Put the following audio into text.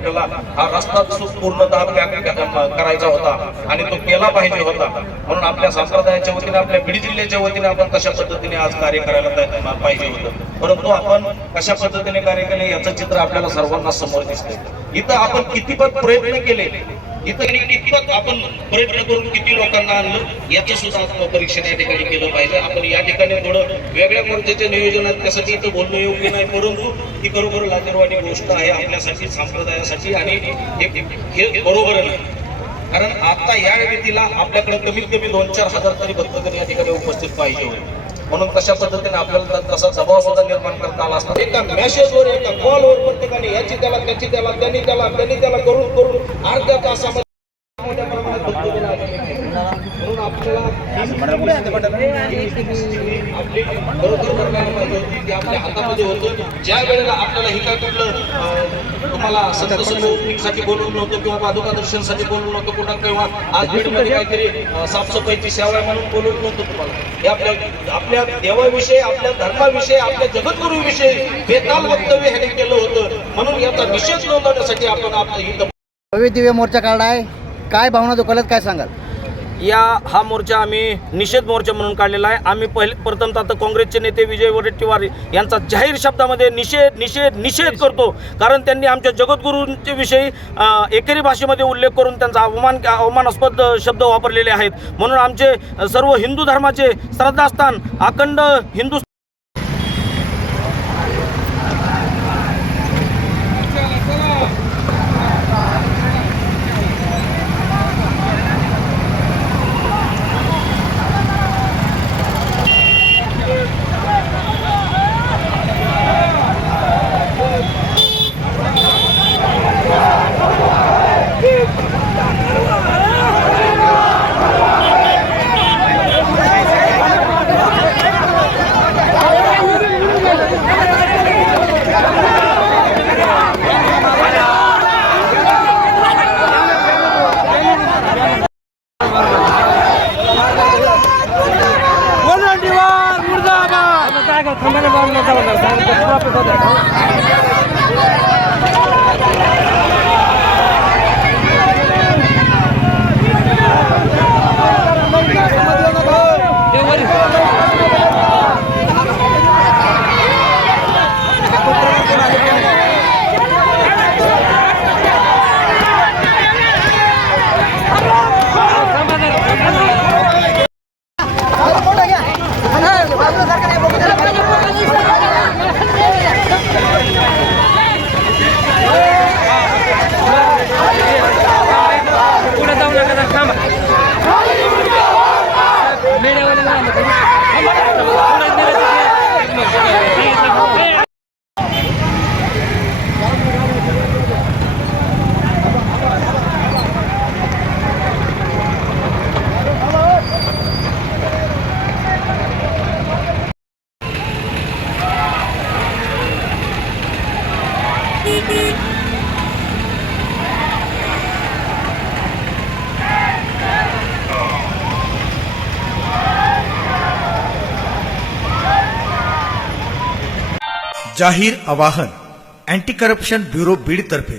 आपल्याला हा रस्ता पूर्णतः करायचा होता. आणि तो केला पाहिजे होता. म्हणून आपल्या संप्रदायाच्या वतीने आपल्या बीड जिल्ह्याच्या वतीने आपण कशा पद्धतीने आज कार्य करायला पाहिजे होतं. परंतु आपण कशा पद्धतीने कार्य केले याचं चित्र आपल्याला सर्वांना समोर दिसतंय. इथं आपण कितीपत प्रयत्न केले इथं कितपत आपण प्रयत्न करून किती लोकांना आणलं? याचं सुद्धा परीक्षण या ठिकाणी केलं पाहिजे. आपण या ठिकाणी थोडं वेगळ्या मोर्चाच्या नियोजनात त्यासाठी इथं बोलणं योग्य नाही परंतु ती खरोखर लाजीरवाणी गोष्ट आहे आपल्यासाठी संप्रदायासाठी आणि हे- बरोबर नाही. कारण आता या व्यक्तीला आपल्याकडे कमीत कमी दोन चार हजार तरी भक्तगण या ठिकाणी उपस्थित पाहिजे होते. म्हणून तशा पद्धतीने आपल्याला तसा दबाव सुद्धा निर्माण करता आला असता एका मेसेजवर एका कॉलवर प्रत्येकाने याची त्याला त्याची त्याला त्यांनी त्याला त्यांनी त्याला करून करून अर्ध्या तासामध्ये मोठ्या प्रमाणात. म्हणून आपल्याला खरोखर पाहिजे होती आपल्या हातामध्ये होतं ज्या वेळेला आपल्याला हे काय कुठलं तुम्हाला बोलवलं नव्हतं किंवा पादुका दर्शनसाठी बोलवलं नव्हतं कुठं किंवा आज बीडमध्ये काहीतरी साफसफाईची सेवा म्हणून बोलवलं नव्हतं तुम्हाला हे आपल्या आपल्या देवाविषयी आपल्या धर्माविषयी आपल्या जगद्गुरूविषयी बेताल वक्तव्य ह्याने केलं होतं म्हणून याचा निषेध नोंदवण्यासाठी आपण आपलं हित भव्य दिव्य मोर्चा काढला आहे काय भावना दुखावल्यात काय सांगाल? या हा मोर्चा आम्ही निषेध मोर्चा म्हणून काढलेला आहे. आम्ही पहिले प्रथमतः तर काँग्रेसचे नेते विजय वडेट्टीवार यांचा जाहीर शब्दामध्ये निषेध निषेध निषेध करतो. कारण त्यांनी आमच्या जगद्गुरूंच्या विषयी एकेरी भाषेमध्ये उल्लेख करून त्यांचा अवमान अवमानास्पद शब्द वापरलेले आहेत. म्हणून आमचे सर्व हिंदू धर्माचे श्रद्धास्थान अखंड हिंदू थांबायला बाबा जाहीर आवाहन एंटी करप्शन ब्यूरो बीड तर्फे।